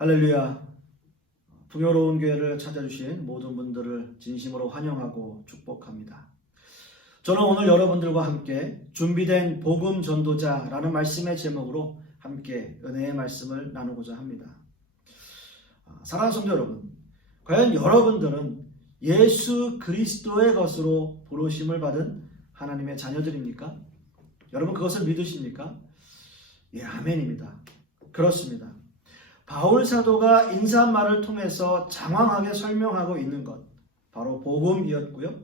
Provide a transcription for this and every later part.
할렐루야. 풍요로운 교회를 찾아주신 모든 분들을 진심으로 환영하고 축복합니다. 저는 오늘 여러분들과 함께 준비된 복음 전도자라는 말씀의 제목으로 함께 은혜의 말씀을 나누고자 합니다. 사랑하는 성도 여러분, 과연 여러분들은 예수 그리스도의 것으로 부르심을 받은 하나님의 자녀들입니까? 여러분 그것을 믿으십니까? 예, 아멘입니다. 그렇습니다. 바울 사도가 인사말을 통해서 장황하게 설명하고 있는 것, 바로 복음이었고요.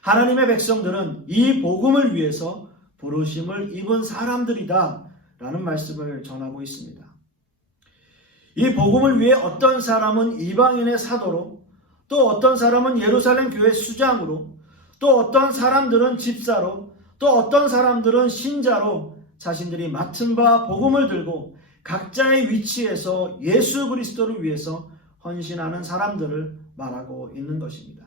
하나님의 백성들은 이 복음을 위해서 부르심을 입은 사람들이다 라는 말씀을 전하고 있습니다. 이 복음을 위해 어떤 사람은 이방인의 사도로, 또 어떤 사람은 예루살렘 교회 수장으로, 또 어떤 사람들은 집사로, 또 어떤 사람들은 신자로 자신들이 맡은 바 복음을 들고 각자의 위치에서 예수 그리스도를 위해서 헌신하는 사람들을 말하고 있는 것입니다.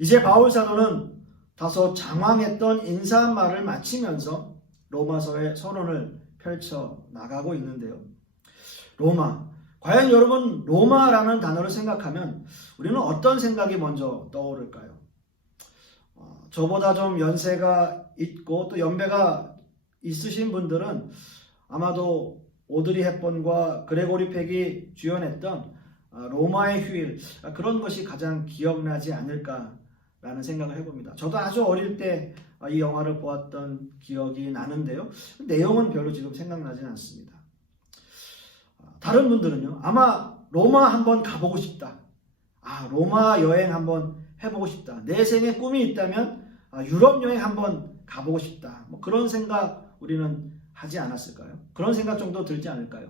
이제 바울 사도는 다소 장황했던 인사말을 마치면서 로마서의 선언을 펼쳐 나가고 있는데요. 로마, 과연 여러분 로마라는 단어를 생각하면 우리는 어떤 생각이 먼저 떠오를까요? 저보다 좀 연세가 있고 또 연배가 있으신 분들은 아마도 오드리 헵번과 그레고리 팩이 주연했던 로마의 휴일, 그런 것이 가장 기억나지 않을까라는 생각을 해봅니다. 저도 아주 어릴 때 이 영화를 보았던 기억이 나는데요. 내용은 별로 지금 생각나진 않습니다. 다른 분들은요, 아마 로마 한번 가보고 싶다. 로마 여행 한번 해보고 싶다. 내 생에 꿈이 있다면 유럽 여행 한번 가보고 싶다. 뭐 그런 생각 우리는 하지 않았을까요? 그런 생각 정도 들지 않을까요?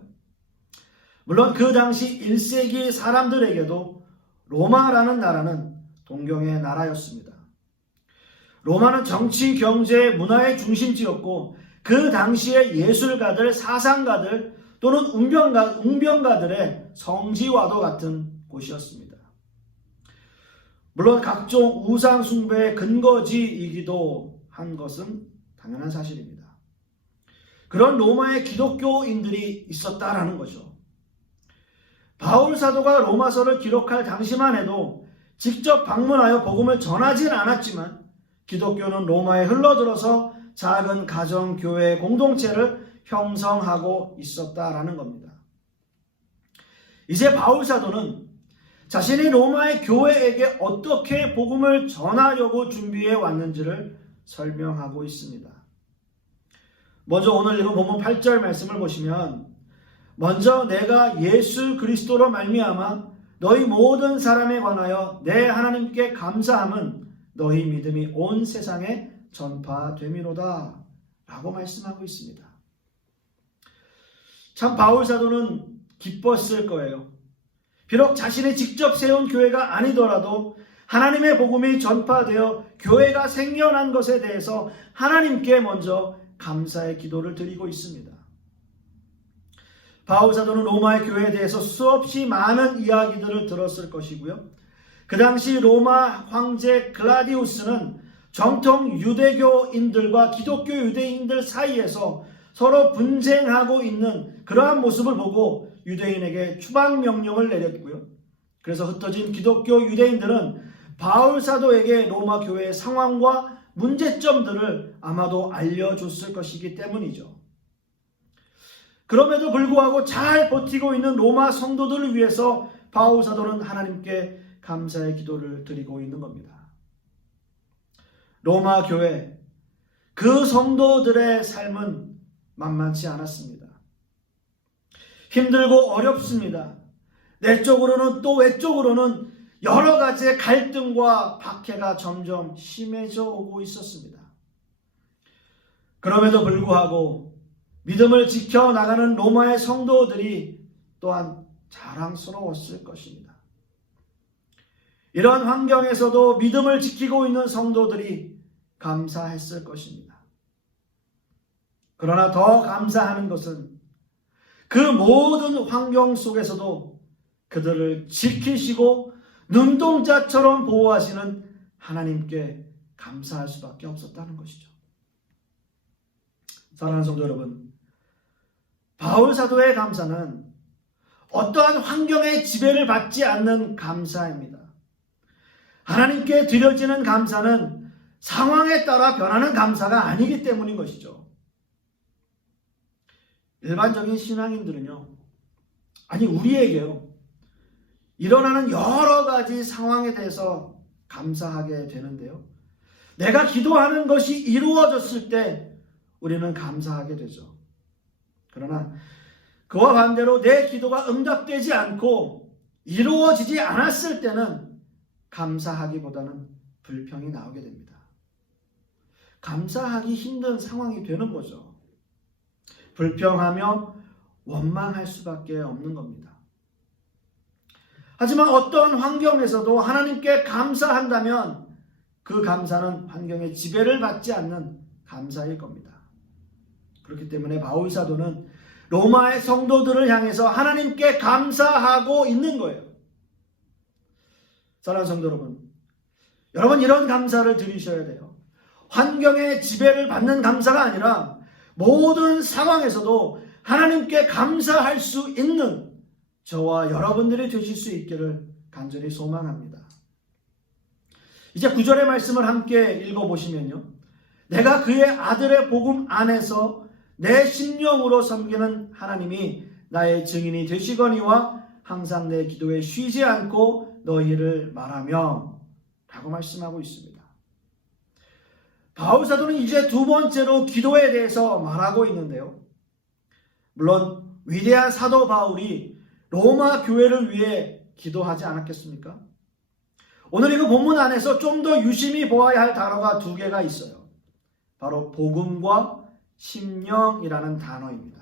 물론 그 당시 1세기 사람들에게도 로마라는 나라는 동경의 나라였습니다. 로마는 정치, 경제, 문화의 중심지였고 그 당시의 예술가들, 사상가들 또는 웅변가들의 성지와도 같은 곳이었습니다. 물론 각종 우상 숭배의 근거지이기도 한 것은 당연한 사실입니다. 그런 로마의 기독교인들이 있었다라는 거죠. 바울 사도가 로마서를 기록할 당시만 해도 직접 방문하여 복음을 전하진 않았지만 기독교는 로마에 흘러들어서 작은 가정, 교회, 공동체를 형성하고 있었다라는 겁니다. 이제 바울 사도는 자신이 로마의 교회에게 어떻게 복음을 전하려고 준비해 왔는지를 설명하고 있습니다. 먼저 오늘 읽은 본문 8절 말씀을 보시면 먼저 내가 예수 그리스도로 말미암아 너희 모든 사람에 관하여 내 하나님께 감사함은 너희 믿음이 온 세상에 전파됨이로다 라고 말씀하고 있습니다. 참 바울 사도는 기뻤을 거예요. 비록 자신이 직접 세운 교회가 아니더라도 하나님의 복음이 전파되어 교회가 생겨난 것에 대해서 하나님께 먼저 감사의 기도를 드리고 있습니다. 바울 사도는 로마의 교회에 대해서 수없이 많은 이야기들을 들었을 것이고요. 그 당시 로마 황제 글라디우스는 정통 유대교인들과 기독교 유대인들 사이에서 서로 분쟁하고 있는 그러한 모습을 보고 유대인에게 추방 명령을 내렸고요. 그래서 흩어진 기독교 유대인들은 바울 사도에게 로마 교회의 상황과 문제점들을 아마도 알려줬을 것이기 때문이죠. 그럼에도 불구하고 잘 버티고 있는 로마 성도들을 위해서 바울 사도는 하나님께 감사의 기도를 드리고 있는 겁니다. 로마 교회, 그 성도들의 삶은 만만치 않았습니다. 힘들고 어렵습니다. 내적으로는 또 외적으로는 여러 가지의 갈등과 박해가 점점 심해져 오고 있었습니다. 그럼에도 불구하고 믿음을 지켜나가는 로마의 성도들이 또한 자랑스러웠을 것입니다. 이런 환경에서도 믿음을 지키고 있는 성도들이 감사했을 것입니다. 그러나 더 감사하는 것은 그 모든 환경 속에서도 그들을 지키시고 눈동자처럼 보호하시는 하나님께 감사할 수밖에 없었다는 것이죠. 사랑하는 성도 여러분, 바울 사도의 감사는 어떠한 환경의 지배를 받지 않는 감사입니다. 하나님께 드려지는 감사는 상황에 따라 변하는 감사가 아니기 때문인 것이죠. 일반적인 신앙인들은요, 아니 우리에게요, 일어나는 여러 가지 상황에 대해서 감사하게 되는데요, 내가 기도하는 것이 이루어졌을 때 우리는 감사하게 되죠. 그러나 그와 반대로 내 기도가 응답되지 않고 이루어지지 않았을 때는 감사하기보다는 불평이 나오게 됩니다. 감사하기 힘든 상황이 되는 거죠. 불평하며 원망할 수밖에 없는 겁니다. 하지만 어떤 환경에서도 하나님께 감사한다면 그 감사는 환경의 지배를 받지 않는 감사일 겁니다. 그렇기 때문에 바울 사도는 로마의 성도들을 향해서 하나님께 감사하고 있는 거예요. 사랑하는 성도 여러분 이런 감사를 드리셔야 돼요. 환경의 지배를 받는 감사가 아니라 모든 상황에서도 하나님께 감사할 수 있는 저와 여러분들이 되실 수 있기를 간절히 소망합니다. 이제 9절의 말씀을 함께 읽어보시면요, 내가 그의 아들의 복음 안에서 내 심령으로 섬기는 하나님이 나의 증인이 되시거니와 항상 내 기도에 쉬지 않고 너희를 말하며 라고 말씀하고 있습니다. 바울 사도는 이제 두 번째로 기도에 대해서 말하고 있는데요, 물론 위대한 사도 바울이 로마 교회를 위해 기도하지 않았겠습니까? 오늘 이 본문 안에서 좀 더 유심히 보아야 할 단어가 두 개가 있어요. 바로 복음과 심령이라는 단어입니다.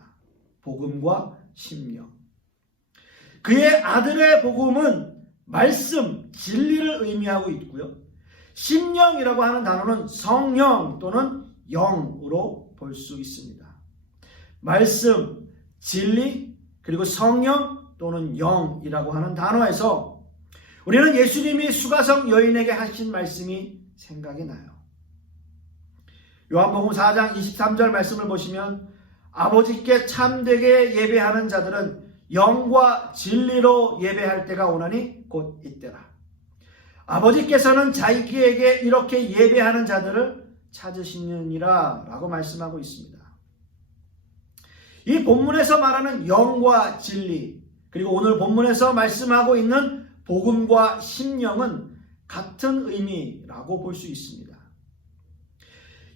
복음과 심령. 그의 아들의 복음은 말씀, 진리를 의미하고 있고요, 심령이라고 하는 단어는 성령 또는 영으로 볼 수 있습니다. 말씀, 진리, 그리고 성령 또는 영이라고 하는 단어에서 우리는 예수님이 수가성 여인에게 하신 말씀이 생각이 나요. 요한복음 4장 23절 말씀을 보시면 아버지께 참되게 예배하는 자들은 영과 진리로 예배할 때가 오나니 곧 이때라. 아버지께서는 자기에게 이렇게 예배하는 자들을 찾으시느니라 라고 말씀하고 있습니다. 이 본문에서 말하는 영과 진리, 그리고 오늘 본문에서 말씀하고 있는 복음과 심령은 같은 의미라고 볼 수 있습니다.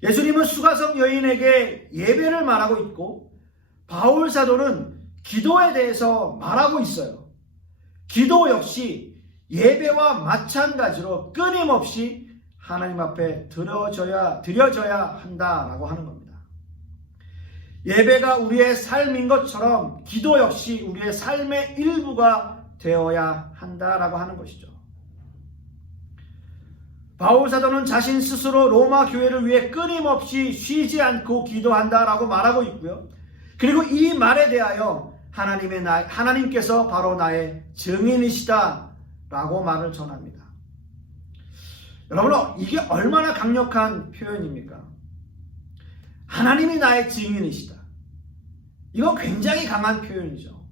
예수님은 수가성 여인에게 예배를 말하고 있고 바울 사도는 기도에 대해서 말하고 있어요. 기도 역시 예배와 마찬가지로 끊임없이 하나님 앞에 드려져야 한다라고 하는 겁니다. 예배가 우리의 삶인 것처럼 기도 역시 우리의 삶의 일부가 되어야 한다라고 하는 것이죠. 바울 사도는 자신 스스로 로마 교회를 위해 끊임없이 쉬지 않고 기도한다라고 말하고 있고요. 그리고 이 말에 대하여 하나님께서 바로 나의 증인이시다라고 말을 전합니다. 여러분, 이게 얼마나 강력한 표현입니까? 하나님이 나의 증인이시다. 이거 굉장히 강한 표현이죠.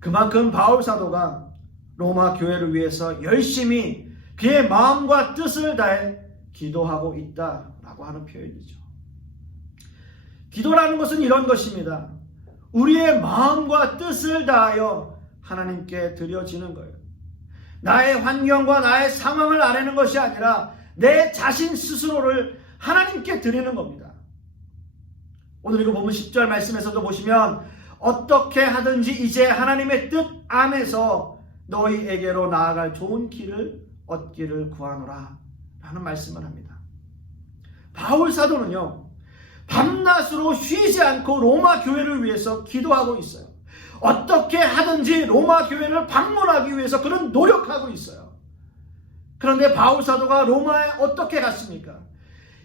그만큼 바울 사도가 로마 교회를 위해서 열심히 그의 마음과 뜻을 다해 기도하고 있다라고 하는 표현이죠. 기도라는 것은 이런 것입니다. 우리의 마음과 뜻을 다하여 하나님께 드려지는 거예요. 나의 환경과 나의 상황을 아뢰는 것이 아니라 내 자신 스스로를 하나님께 드리는 겁니다. 오늘 이거 보면 10절 말씀에서도 보시면 어떻게 하든지 이제 하나님의 뜻 안에서 너희에게로 나아갈 좋은 길을 얻기를 구하노라 라는 말씀을 합니다. 바울 사도는요, 밤낮으로 쉬지 않고 로마 교회를 위해서 기도하고 있어요. 어떻게 하든지 로마 교회를 방문하기 위해서 그는 노력하고 있어요. 그런데 바울 사도가 로마에 어떻게 갔습니까?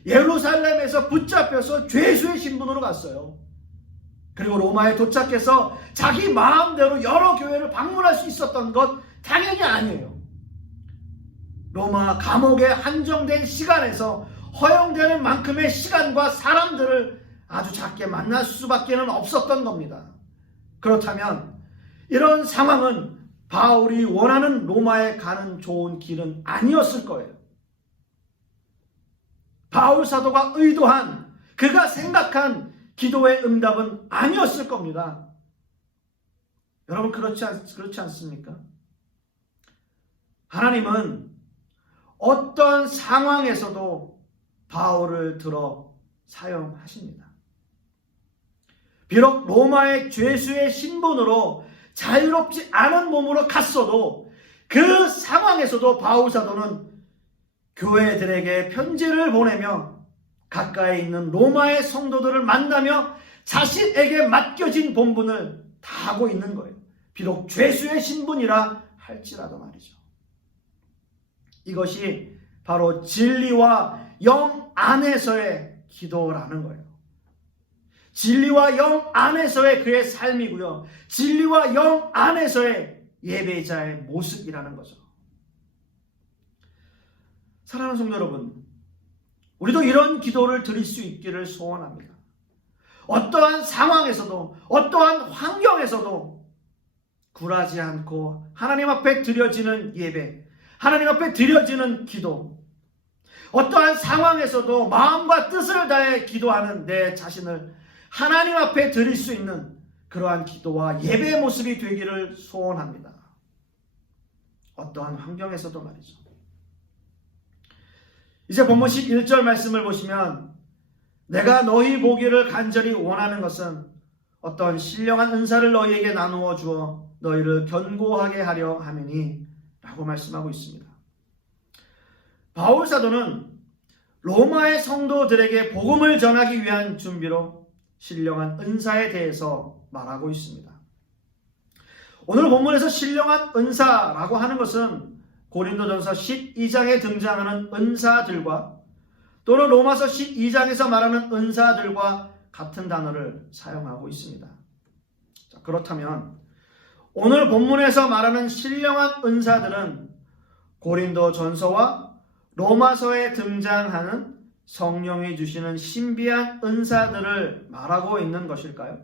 예루살렘에서 붙잡혀서 죄수의 신분으로 갔어요. 그리고 로마에 도착해서 자기 마음대로 여러 교회를 방문할 수 있었던 것 당연히 아니에요. 로마 감옥에 한정된 시간에서 허용되는 만큼의 시간과 사람들을 아주 작게 만날 수밖에 없었던 겁니다. 그렇다면 이런 상황은 바울이 원하는 로마에 가는 좋은 길은 아니었을 거예요. 바울 사도가 의도한, 그가 생각한 기도의 응답은 아니었을 겁니다. 여러분 그렇지 않습니까? 하나님은 어떤 상황에서도 바울을 들어 사용하십니다. 비록 로마의 죄수의 신분으로 자유롭지 않은 몸으로 갔어도 그 상황에서도 바울 사도는 교회들에게 편지를 보내며 가까이 있는 로마의 성도들을 만나며 자신에게 맡겨진 본분을 다하고 있는 거예요. 비록 죄수의 신분이라 할지라도 말이죠. 이것이 바로 진리와 영 안에서의 기도라는 거예요. 진리와 영 안에서의 그의 삶이고요. 진리와 영 안에서의 예배자의 모습이라는 거죠. 사랑하는 성도 여러분, 우리도 이런 기도를 드릴 수 있기를 소원합니다. 어떠한 상황에서도, 어떠한 환경에서도 굴하지 않고 하나님 앞에 드려지는 예배, 하나님 앞에 드려지는 기도, 어떠한 상황에서도 마음과 뜻을 다해 기도하는 내 자신을 하나님 앞에 드릴 수 있는 그러한 기도와 예배의 모습이 되기를 소원합니다. 어떠한 환경에서도 말이죠. 이제 본문 11절 말씀을 보시면, 내가 너희 보기를 간절히 원하는 것은 어떤 신령한 은사를 너희에게 나누어 주어 너희를 견고하게 하려 함이니 라고 말씀하고 있습니다. 바울 사도는 로마의 성도들에게 복음을 전하기 위한 준비로 신령한 은사에 대해서 말하고 있습니다. 오늘 본문에서 신령한 은사라고 하는 것은 고린도전서 12장에 등장하는 은사들과 또는 로마서 12장에서 말하는 은사들과 같은 단어를 사용하고 있습니다. 자, 그렇다면 오늘 본문에서 말하는 신령한 은사들은 고린도전서와 로마서에 등장하는 성령이 주시는 신비한 은사들을 말하고 있는 것일까요?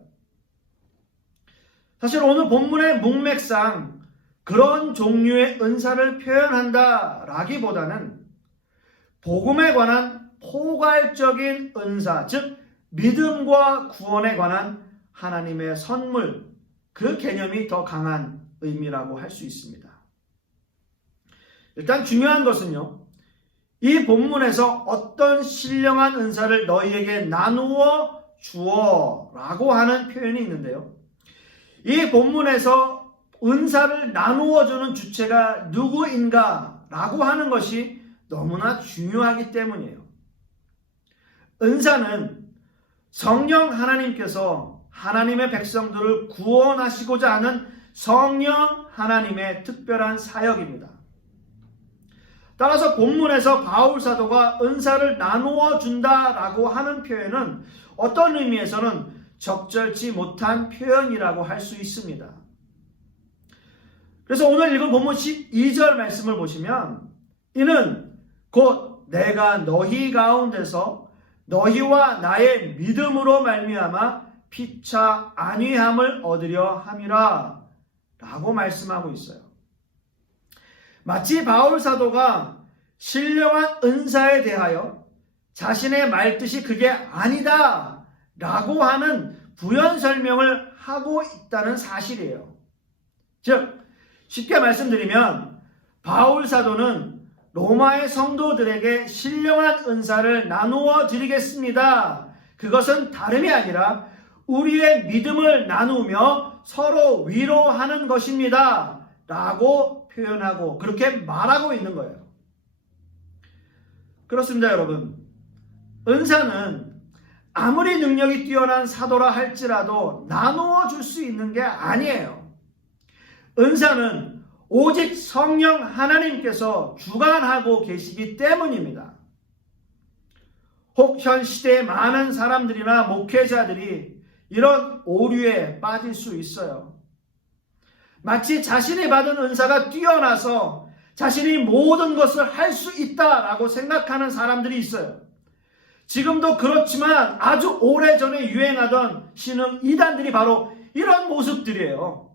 사실 오늘 본문의 문맥상 그런 종류의 은사를 표현한다라기보다는 복음에 관한 포괄적인 은사, 즉 믿음과 구원에 관한 하나님의 선물, 그 개념이 더 강한 의미라고 할 수 있습니다. 일단 중요한 것은요, 이 본문에서 어떤 신령한 은사를 너희에게 나누어 주어 라고 하는 표현이 있는데요, 이 본문에서 은사를 나누어 주는 주체가 누구인가 라고 하는 것이 너무나 중요하기 때문이에요. 은사는 성령 하나님께서 하나님의 백성들을 구원하시고자 하는 성령 하나님의 특별한 사역입니다. 따라서 본문에서 바울 사도가 은사를 나누어 준다라고 하는 표현은 어떤 의미에서는 적절치 못한 표현이라고 할 수 있습니다. 그래서 오늘 읽은 본문 12절 말씀을 보시면, 이는 곧 내가 너희 가운데서 너희와 나의 믿음으로 말미암아 피차 안위함을 얻으려 함이라 라고 말씀하고 있어요. 마치 바울 사도가 신령한 은사에 대하여 자신의 말뜻이 그게 아니다 라고 하는 부연 설명을 하고 있다는 사실이에요. 즉 쉽게 말씀드리면 바울 사도는 로마의 성도들에게 신령한 은사를 나누어 드리겠습니다. 그것은 다름이 아니라 우리의 믿음을 나누며 서로 위로하는 것입니다 라고 표현하고 그렇게 말하고 있는 거예요. 그렇습니다, 여러분. 은사는 아무리 능력이 뛰어난 사도라 할지라도 나누어 줄 수 있는 게 아니에요. 은사는 오직 성령 하나님께서 주관하고 계시기 때문입니다. 혹 현 시대의 많은 사람들이나 목회자들이 이런 오류에 빠질 수 있어요. 마치 자신이 받은 은사가 뛰어나서 자신이 모든 것을 할 수 있다라고 생각하는 사람들이 있어요. 지금도 그렇지만 아주 오래전에 유행하던 신흥 이단들이 바로 이런 모습들이에요.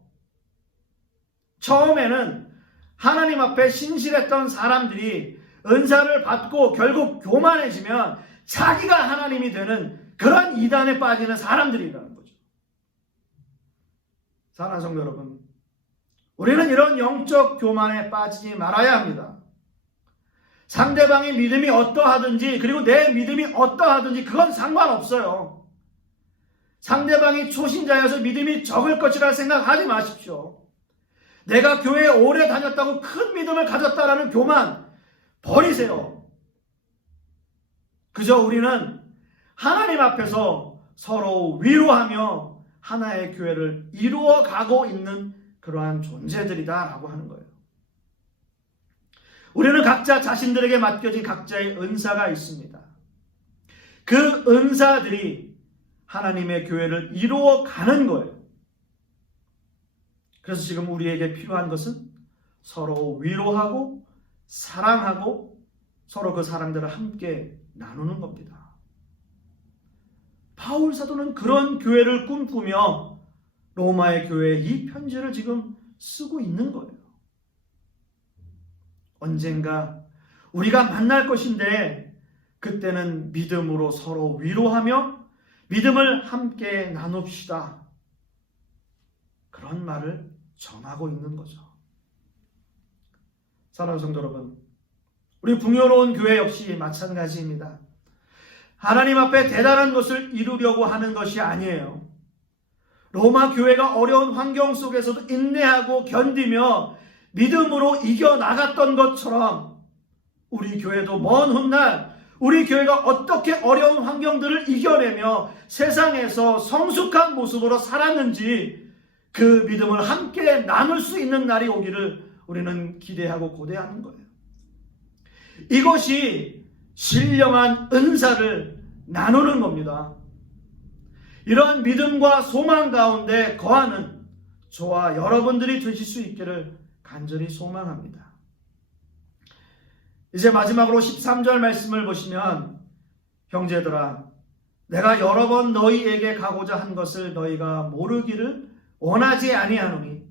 처음에는 하나님 앞에 신실했던 사람들이 은사를 받고 결국 교만해지면 자기가 하나님이 되는 그런 이단에 빠지는 사람들이라는 거죠. 사랑하는 성도 여러분, 우리는 이런 영적 교만에 빠지지 말아야 합니다. 상대방의 믿음이 어떠하든지 그리고 내 믿음이 어떠하든지 그건 상관없어요. 상대방이 초신자여서 믿음이 적을 것이라 생각하지 마십시오. 내가 교회에 오래 다녔다고 큰 믿음을 가졌다라는 교만 버리세요. 그저 우리는 하나님 앞에서 서로 위로하며 하나의 교회를 이루어가고 있는 그러한 존재들이다라고 하는 거예요. 우리는 각자 자신들에게 맡겨진 각자의 은사가 있습니다. 그 은사들이 하나님의 교회를 이루어가는 거예요. 그래서 지금 우리에게 필요한 것은 서로 위로하고 사랑하고 서로 그 사랑들을 함께 나누는 겁니다. 바울 사도는 그런 교회를 꿈꾸며 로마의 교회에 이 편지를 지금 쓰고 있는 거예요. 언젠가 우리가 만날 것인데 그때는 믿음으로 서로 위로하며 믿음을 함께 나눕시다. 그런 말을 전하고 있는 거죠. 사랑하는 성도 여러분, 우리 풍요로운 교회 역시 마찬가지입니다. 하나님 앞에 대단한 것을 이루려고 하는 것이 아니에요. 로마 교회가 어려운 환경 속에서도 인내하고 견디며 믿음으로 이겨나갔던 것처럼 우리 교회도 먼 훗날 우리 교회가 어떻게 어려운 환경들을 이겨내며 세상에서 성숙한 모습으로 살았는지 그 믿음을 함께 나눌 수 있는 날이 오기를 우리는 기대하고 고대하는 거예요. 이것이 신령한 은사를 나누는 겁니다. 이러한 믿음과 소망 가운데 거하는 저와 여러분들이 되실 수 있기를 간절히 소망합니다. 이제 마지막으로 13절 말씀을 보시면 형제들아 내가 여러 번 너희에게 가고자 한 것을 너희가 모르기를 원하지 아니하노니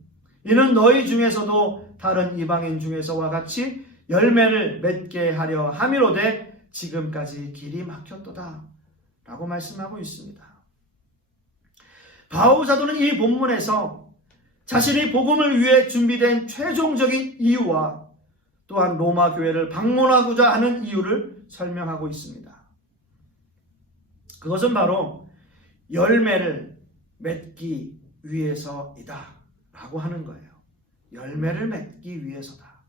이는 너희 중에서도 다른 이방인 중에서와 같이 열매를 맺게 하려 함이로되 지금까지 길이 막혔도다 라고 말씀하고 있습니다. 바울 사도는 이 본문에서 자신이 복음을 위해 준비된 최종적인 이유와 또한 로마 교회를 방문하고자 하는 이유를 설명하고 있습니다. 그것은 바로 열매를 맺기 위해서이다 라고 하는 거예요. 열매를 맺기 위해서다.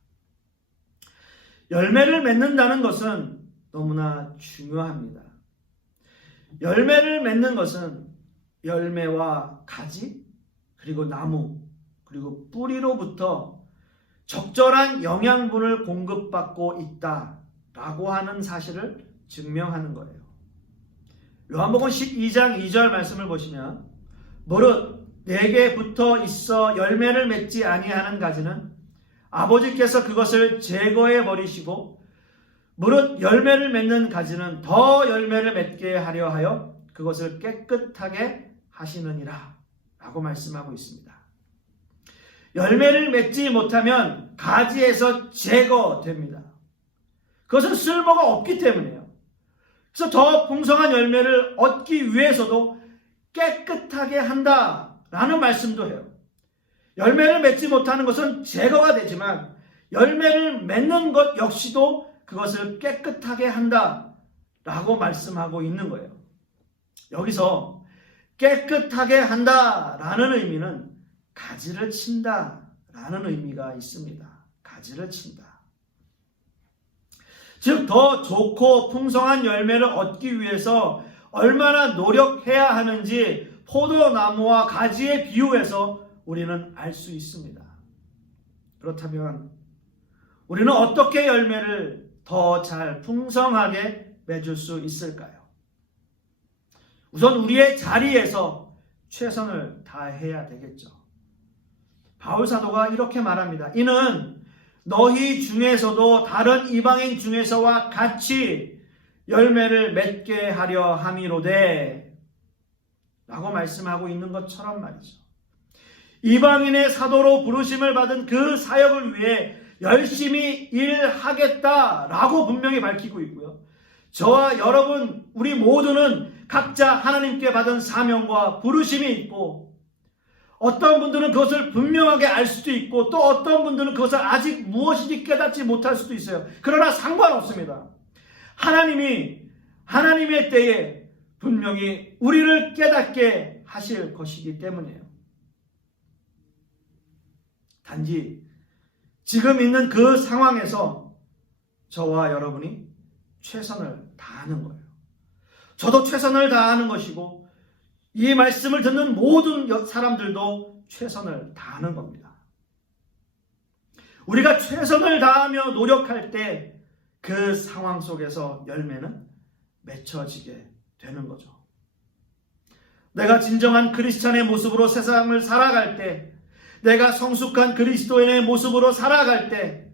열매를 맺는다는 것은 너무나 중요합니다. 열매를 맺는 것은 열매와 가지, 그리고 나무, 그리고 뿌리로부터 적절한 영양분을 공급받고 있다라고 하는 사실을 증명하는 거예요. 요한복음 12장 2절 말씀을 보시면 무릇 내게 붙어 있어 열매를 맺지 아니하는 가지는 아버지께서 그것을 제거해 버리시고 무릇 열매를 맺는 가지는 더 열매를 맺게 하려 하여 그것을 깨끗하게 하시느니라 라고 말씀하고 있습니다. 열매를 맺지 못하면 가지에서 제거됩니다. 그것은 쓸모가 없기 때문이에요. 그래서 더 풍성한 열매를 얻기 위해서도 깨끗하게 한다라는 말씀도 해요. 열매를 맺지 못하는 것은 제거가 되지만 열매를 맺는 것 역시도 그것을 깨끗하게 한다라고 말씀하고 있는 거예요. 여기서 깨끗하게 한다라는 의미는 가지를 친다라는 의미가 있습니다. 가지를 친다. 즉 더 좋고 풍성한 열매를 얻기 위해서 얼마나 노력해야 하는지 포도나무와 가지에 비유해서 우리는 알 수 있습니다. 그렇다면 우리는 어떻게 열매를 더 잘 풍성하게 맺을 수 있을까요? 우선 우리의 자리에서 최선을 다해야 되겠죠. 바울 사도가 이렇게 말합니다. 이는 너희 중에서도 다른 이방인 중에서와 같이 열매를 맺게 하려 함이로되 라고 말씀하고 있는 것처럼 말이죠. 이방인의 사도로 부르심을 받은 그 사역을 위해 열심히 일하겠다라고 분명히 밝히고 있고요. 저와 여러분, 우리 모두는 각자 하나님께 받은 사명과 부르심이 있고, 어떤 분들은 그것을 분명하게 알 수도 있고, 또 어떤 분들은 그것을 아직 무엇인지 깨닫지 못할 수도 있어요. 그러나 상관없습니다. 하나님이 하나님의 때에 분명히 우리를 깨닫게 하실 것이기 때문이에요. 단지 지금 있는 그 상황에서 저와 여러분이 최선을 다하는 거예요. 저도 최선을 다하는 것이고, 이 말씀을 듣는 모든 사람들도 최선을 다하는 겁니다. 우리가 최선을 다하며 노력할 때 그 상황 속에서 열매는 맺혀지게 되는 거죠. 내가 진정한 크리스찬의 모습으로 세상을 살아갈 때, 내가 성숙한 그리스도인의 모습으로 살아갈 때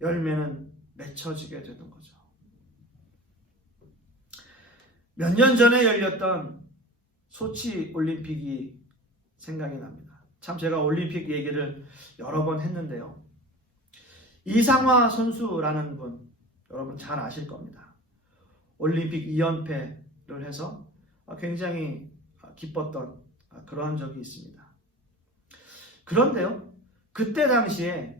열매는 맺혀지게 되는 거죠. 몇 년 전에 열렸던 소치 올림픽이 생각이 납니다. 참 제가 올림픽 얘기를 여러 번 했는데요. 이상화 선수라는 분, 여러분 잘 아실 겁니다. 올림픽 2연패를 해서 굉장히 기뻤던 그러한 적이 있습니다. 그런데요, 그때 당시에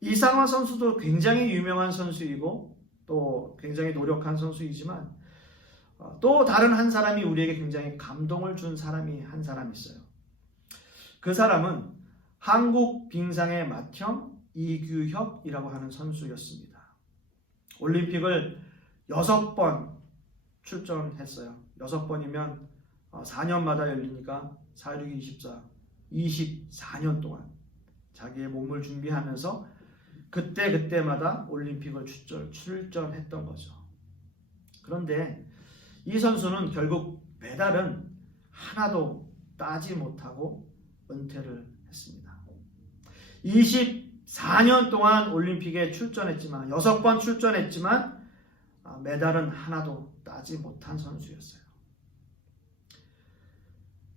이상화 선수도 굉장히 유명한 선수이고 또 굉장히 노력한 선수이지만, 또 다른 한 사람이 우리에게 굉장히 감동을 준 사람이 한 사람 있어요. 그 사람은 한국 빙상의 맏형 이규혁이라고 하는 선수였습니다. 올림픽을 6번 출전했어요. 6번이면 4년마다 열리니까 4, 6, 24, 24년 동안 자기의 몸을 준비하면서 그때마다 올림픽을 출전했던 거죠. 그런데 이 선수는 결국 메달은 하나도 따지 못하고 은퇴를 했습니다. 24년 동안 올림픽에 출전했지만, 6번 출전했지만 메달은 하나도 따지 못한 선수였어요.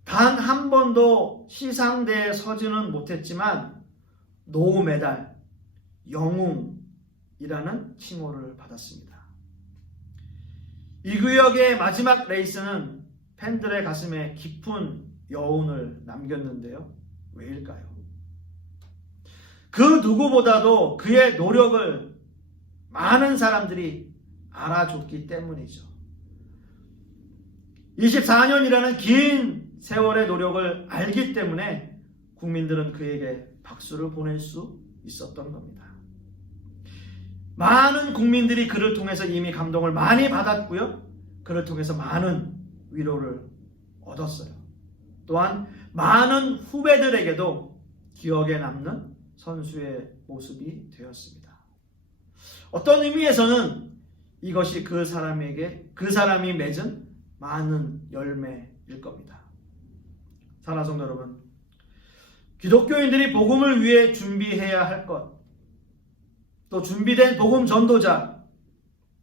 단 한 번도 시상대에 서지는 못했지만 노 메달, 영웅이라는 칭호를 받았습니다. 이규혁의 마지막 레이스는 팬들의 가슴에 깊은 여운을 남겼는데요. 왜일까요? 그 누구보다도 그의 노력을 많은 사람들이 알아줬기 때문이죠. 24년이라는 긴 세월의 노력을 알기 때문에 국민들은 그에게 박수를 보낼 수 있었던 겁니다. 많은 국민들이 그를 통해서 이미 감동을 많이 받았고요. 그를 통해서 많은 위로를 얻었어요. 또한 많은 후배들에게도 기억에 남는 선수의 모습이 되었습니다. 어떤 의미에서는 이것이 그 사람이 맺은 많은 열매일 겁니다. 사랑하는 성도 여러분, 기독교인들이 복음을 위해 준비해야 할 것, 또 준비된 복음 전도자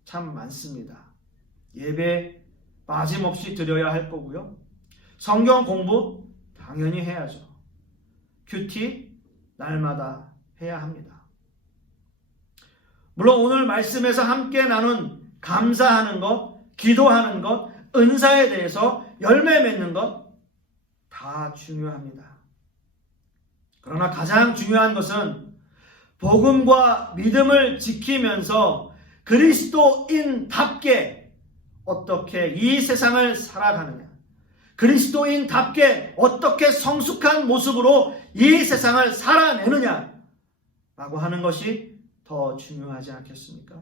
참 많습니다. 예배 빠짐없이 드려야 할 거고요. 성경 공부 당연히 해야죠. 큐티 날마다 해야 합니다. 물론 오늘 말씀에서 함께 나눈 감사하는 것, 기도하는 것, 은사에 대해서 열매 맺는 것 다 중요합니다. 그러나 가장 중요한 것은 복음과 믿음을 지키면서 그리스도인답게 어떻게 이 세상을 살아가느냐, 그리스도인답게 어떻게 성숙한 모습으로 이 세상을 살아내느냐 라고 하는 것이 더 중요하지 않겠습니까?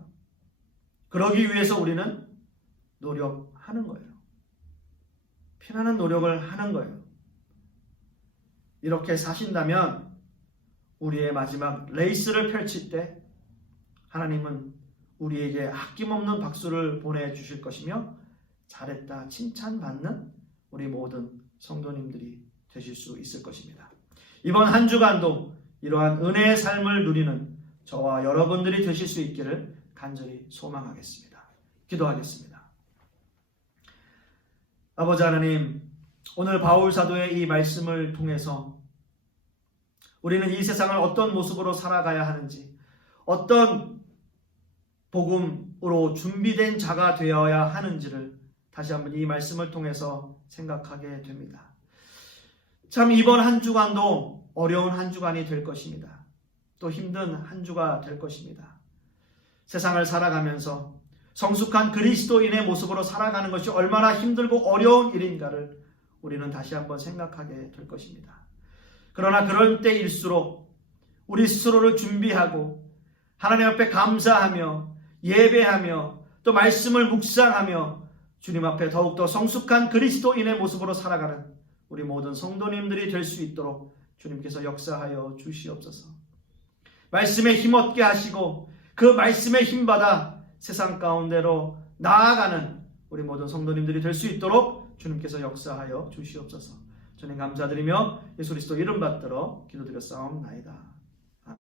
그러기 위해서 우리는 노력하는 거예요. 피나는 노력을 하는 거예요. 이렇게 사신다면 우리의 마지막 레이스를 펼칠 때 하나님은 우리에게 아낌없는 박수를 보내주실 것이며 잘했다 칭찬받는 우리 모든 성도님들이 되실 수 있을 것입니다. 이번 한 주간도 이러한 은혜의 삶을 누리는 저와 여러분들이 되실 수 있기를 간절히 소망하겠습니다. 기도하겠습니다. 아버지 하나님, 오늘 바울 사도의 이 말씀을 통해서 우리는 이 세상을 어떤 모습으로 살아가야 하는지, 어떤 복음으로 준비된 자가 되어야 하는지를 다시 한번 이 말씀을 통해서 생각하게 됩니다. 참 이번 한 주간도 어려운 한 주간이 될 것입니다. 또 힘든 한 주가 될 것입니다. 세상을 살아가면서 성숙한 그리스도인의 모습으로 살아가는 것이 얼마나 힘들고 어려운 일인가를 우리는 다시 한번 생각하게 될 것입니다. 그러나 그럴 때일수록 우리 스스로를 준비하고 하나님 앞에 감사하며 예배하며 또 말씀을 묵상하며 주님 앞에 더욱더 성숙한 그리스도인의 모습으로 살아가는 우리 모든 성도님들이 될 수 있도록 주님께서 역사하여 주시옵소서. 말씀에 힘없게 하시고 그 말씀에 힘받아 세상 가운데로 나아가는 우리 모든 성도님들이 될 수 있도록 주님께서 역사하여 주시옵소서. 주님 감사드리며 예수 그리스도 이름 받들어 기도드렸사옵나이다.